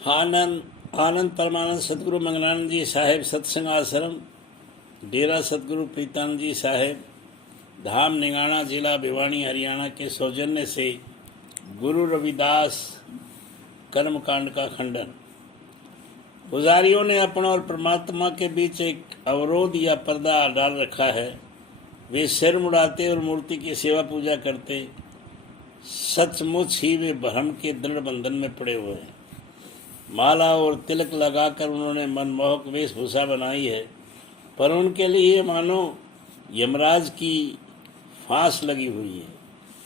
आनंद परमानंद सतगुरु मंगलानंद जी साहेब सत्संग आश्रम डेरा सतगुरु प्रीतानंद जी साहेब धाम निगाना जिला भिवानी हरियाणा के सौजन्य से गुरु रविदास कर्मकांड का खंडन। पुजारियों ने अपना और परमात्मा के बीच एक अवरोध या पर्दा डाल रखा है। वे सिर मुड़ाते और मूर्ति की सेवा पूजा करते। सचमुच ही वे भ्रम के दृढ़ बंधन में पड़े हुए हैं। माला और तिलक लगाकर उन्होंने मनमोहक वेशभूषा बनाई है, पर उनके लिए मानो यमराज की फांस लगी हुई है।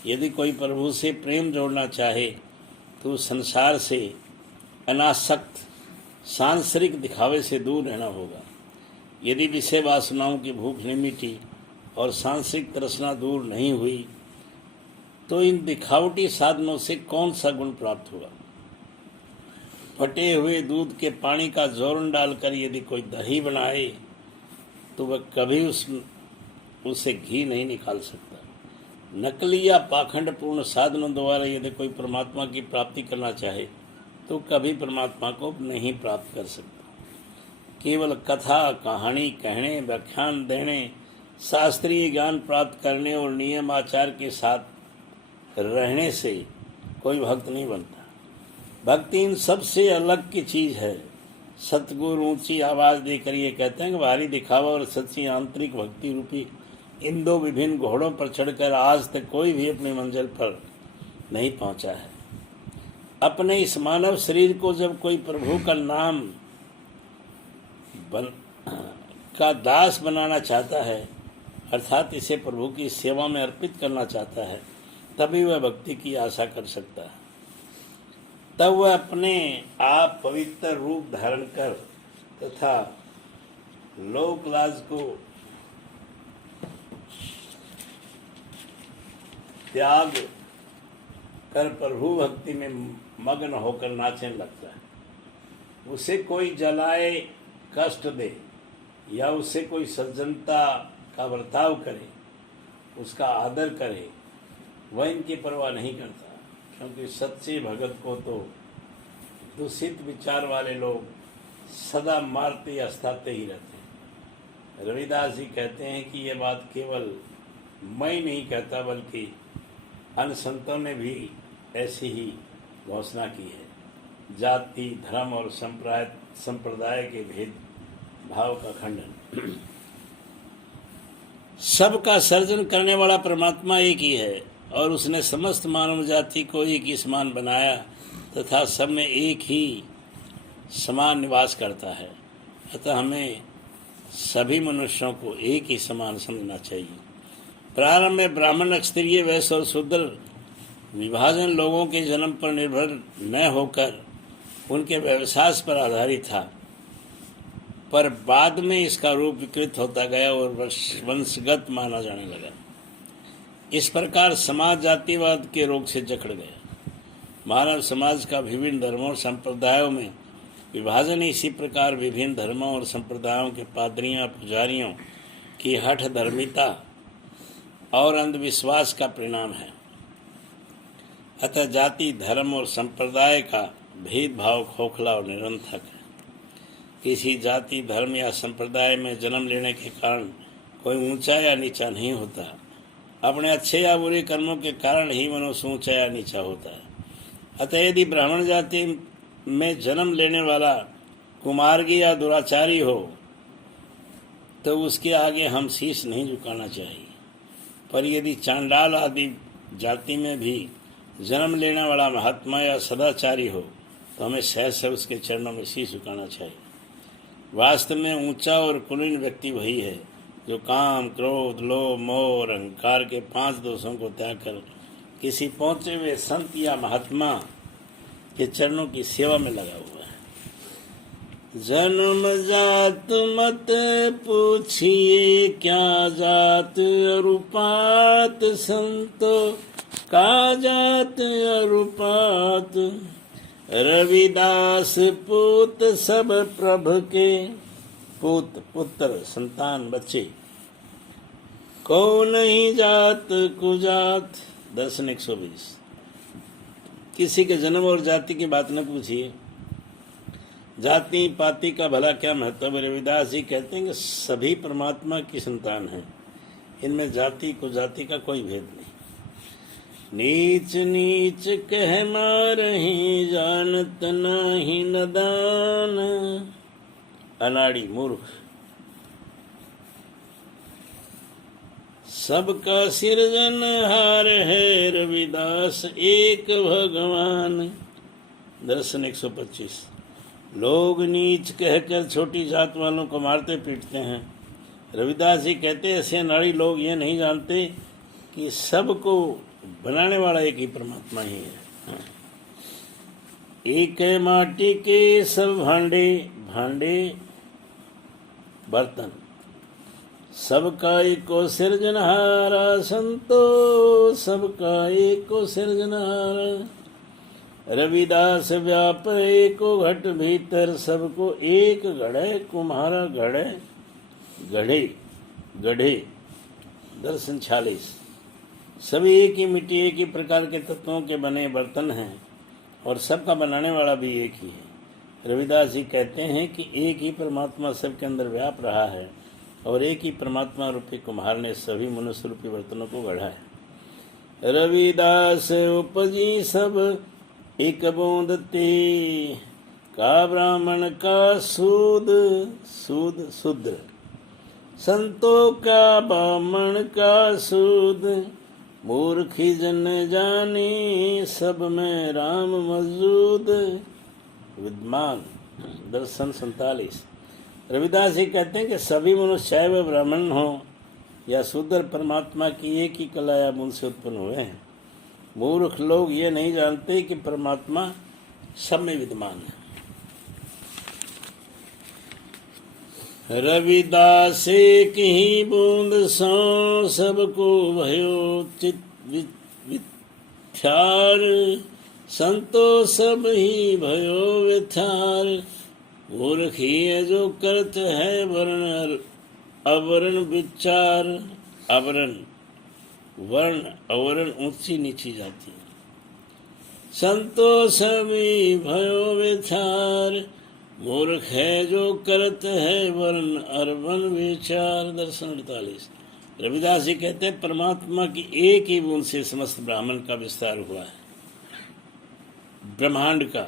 यदि कोई प्रभु से प्रेम जोड़ना चाहे तो संसार से अनासक्त सांसारिक दिखावे से दूर रहना होगा। यदि विषय वासनाओं की भूख नहीं मिटी और सांसारिक तृष्णा दूर नहीं हुई तो इन दिखावटी साधनों से कौन सा गुण प्राप्त होगा। फटे हुए दूध के पानी का जोरन डालकर यदि कोई दही बनाए तो वह कभी उसे घी नहीं निकाल सकता। नकली या पाखंडपूर्ण साधनों द्वारा यदि कोई परमात्मा की प्राप्ति करना चाहे तो कभी परमात्मा को नहीं प्राप्त कर सकता। केवल कथा कहानी कहने, व्याख्यान देने, शास्त्रीय ज्ञान प्राप्त करने और नियम आचार के साथ रहने से कोई भक्त नहीं बनता। भक्ति इन सबसे अलग की चीज है। सतगुरु ऊंची आवाज देकर ये कहते हैं कि बाहरी दिखावा और सच्ची आंतरिक भक्ति रूपी इन दो विभिन्न घोड़ों पर चढ़कर आज तक कोई भी अपनी मंजिल पर नहीं पहुंचा है। अपने इस मानव शरीर को जब कोई प्रभु का नाम का दास बनाना चाहता है, अर्थात इसे प्रभु की सेवा में अर्पित करना चाहता है, तभी वह भक्ति की आशा कर सकता है। तब वह अपने आप पवित्र रूप धारण कर तथा लोक लाज को त्याग कर प्रभु भक्ति में मग्न होकर नाचने लगता है। उसे कोई जलाए, कष्ट दे या उसे कोई सज्जनता का बर्ताव करे, उसका आदर करे, वह इनकी परवाह नहीं करता, क्योंकि सच्चे भगत को तो दूषित विचार वाले लोग सदा मारते या सताते ही रहते हैं। रविदास जी कहते हैं कि यह बात केवल मैं नहीं कहता बल्कि अन्य संतों ने भी ऐसी ही घोषणा की है। जाति, धर्म और संप्रदाय के भेद भाव का खंडन। सबका सर्जन करने वाला परमात्मा एक ही है और उसने समस्त मानव जाति को एक ही समान बनाया तथा सब में एक ही समान निवास करता है। अतः हमें सभी मनुष्यों को एक ही समान समझना चाहिए। प्रारंभ में ब्राह्मण, क्षत्रिय, वैश्य और शूद्र विभाजन लोगों के जन्म पर निर्भर न होकर उनके व्यवसाय पर आधारित था, पर बाद में इसका रूप विकृत होता गया और वंशगत माना जाने लगा। इस प्रकार समाज जातिवाद के रोग से जकड़ गया। मानव समाज का विभिन्न धर्मों और संप्रदायों में विभाजन इसी प्रकार विभिन्न धर्मों और संप्रदायों के पादरियों, पुजारियों की हठ धर्मिता और अंधविश्वास का परिणाम है। अतः जाति, धर्म और संप्रदाय का भेदभाव खोखला और निरर्थक है। किसी जाति, धर्म या संप्रदाय में जन्म लेने के कारण कोई ऊंचा या नीचा नहीं होता। अपने अच्छे या बुरे कर्मों के कारण ही मनुष्य ऊंचा या नीचा होता है। अतः यदि ब्राह्मण जाति में जन्म लेने वाला कुमार्गी या दुराचारी हो तो उसके आगे हम शीश नहीं झुकाना चाहिए, पर यदि चांडाल आदि जाति में भी जन्म लेने वाला महात्मा या सदाचारी हो तो हमें सहज उसके चरणों में शीश झुकाना चाहिए। वास्तव में ऊंचा और कुलीन व्यक्ति वही है जो काम, क्रोध, लोभ, मोह और अहंकार के 5 दोषों को त्याग कर किसी पहुंचे हुए संत या महात्मा के चरणों की सेवा में लगा हुआ है। जन्म जात मत पूछिए, क्या जात अरुपात, संतो का जात अरुपात। रविदास पूत सब प्रभ के, पूत पुत्र, संतान, बच्चे, को नहीं जात कुजात। दर्शन 120। किसी के जन्म और जाति की बात न पूछिए, जाति पाति का भला क्या महत्व है। रविदास जी कहते हैं कि सभी परमात्मा की संतान हैं, इनमें जाति को जाति का कोई भेद नहीं। नीच नीच कह मारहि जानत नाही नदान, अनाड़ी मूर्ख। सबका सिरजनहार है रविदास एक भगवान। दर्शन 125। लोग नीच कहकर छोटी जात वालों को मारते पीटते हैं। रविदास जी कहते हैं ऐसे अनाड़ी लोग ये नहीं जानते कि सबको बनाने वाला एक ही परमात्मा ही है। एक है माटी के सब भांडे, भांडे बर्तन, सबका एको सिरजनहारा संतो, सबका एको सिरजनहारा। रविदास व्याप एको घट भीतर, सबको एक गढ़े कुम्हारा गढ़े गढ़े गढ़े। दर्शन 46। सभी एक ही मिट्टी एक ही प्रकार के तत्वों के बने बर्तन हैं और सबका बनाने वाला भी एक ही है। रविदास जी कहते हैं कि एक ही परमात्मा सबके अंदर व्याप रहा है और एक ही परमात्मा रूपी कुम्हार ने सभी मनुष्य रूपी बर्तनों को गढ़ा है। रविदास उपजी सब एक बूंद ते, का ब्राह्मण का सूद सूद शूद्र, संतों का ब्राह्मण का सूद। मूर्खी जन जानी सब में राम मौजूद विद्यमान। दर्शन 47। रविदास जी कहते हैं कि सभी मनुष्य चाहे वह ब्राह्मण हो या शूद्र परमात्मा की एक ही कला या गुण से उत्पन्न हुए हैं। मूर्ख लोग ये नहीं जानते कि परमात्मा सब में विद्यमान है। रविदास एक ही बूंद सो सबको भयो चित विथ्यार, संतो सब ही भयो विथ्यार। मूर्ख ही है जो करत है वर्ण अवर्ण विचार। अवर्ण वर्ण अवर्ण ऊंची नीची जाती है। संतो सभी भयो विचार, मूर्ख है जो करत है वर्ण अवर्ण विचार। दर्शन 48। रविदास जी कहते हैं परमात्मा की एक ही बूंद से समस्त ब्राह्मण का विस्तार हुआ है, ब्रह्मांड का।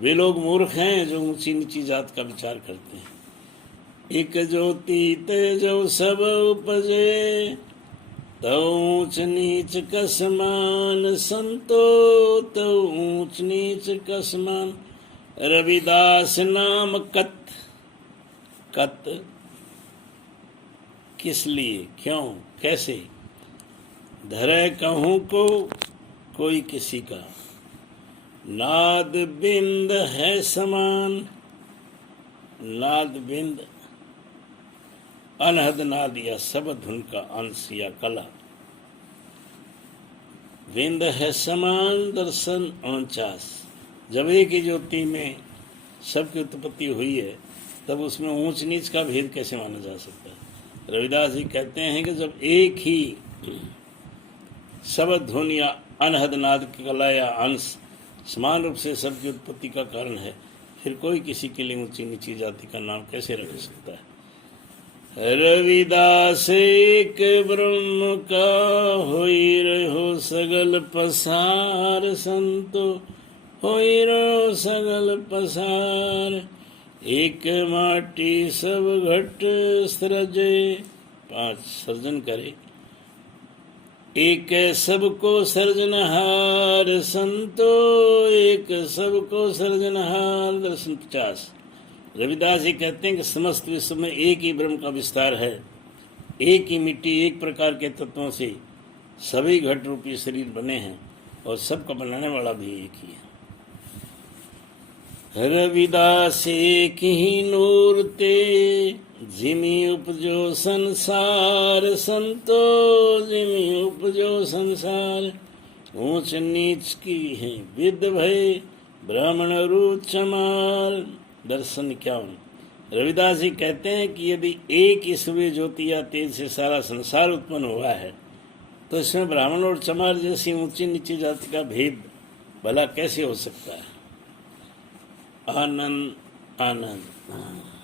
वे लोग मूर्ख हैं जो ऊंची नीची जात का विचार करते हैं। एक ज्योति तेजो सब उपजे, तो ऊंच नीच का समान। संतो तो ऊंच नीच का समान। रविदास नाम कत, कत किस लिए, क्यों, कैसे। धरे कहूँ को कोई किसी का, नाद बिंद है समान। नाद बिंद अनहद नाद या सब धुन का अंश या कला। बिंद है समान। दर्शन 49। जब एक ही ज्योति में सबकी उत्पत्ति हुई है तब उसमें ऊंच नीच का भेद कैसे माना जा सकता है। रविदास जी कहते हैं कि जब एक ही शब्द धुन या अनहद नाद की कला या अंश समान रूप से सबकी उत्पत्ति का कारण है, फिर कोई किसी के लिए ऊंची नीची जाति का नाम कैसे रख सकता है। रविदास एक ब्रह्म का होई रहो सगल पसार। संतो होई रहो सगल पसार। एक माटी सब घट सृजे। 5 सर्जन करे। एक सबको सर्जनहार। संतो एक सबको सर्जनहार। दर्शन 50। रविदास जी कहते हैं कि समस्त विश्व में एक ही ब्रह्म का विस्तार है। एक ही मिट्टी एक प्रकार के तत्वों से सभी घट रूपी शरीर बने हैं और सबका बनाने वाला भी एक ही है। रविदास एक ही नूर ते, जिमी उपजो संसार। संतो जिमी उपजो संसार। ऊंच नीच की है विद भय, ब्राह्मण रूप चमार। दर्शन 51। रविदास जी कहते हैं कि यदि एक ही सूर्य ज्योति या तेज से सारा संसार उत्पन्न हुआ है तो इसमें ब्राह्मण और चमार जैसी ऊंची नीची जाति का भेद भला कैसे हो सकता है। आनंद आनंद।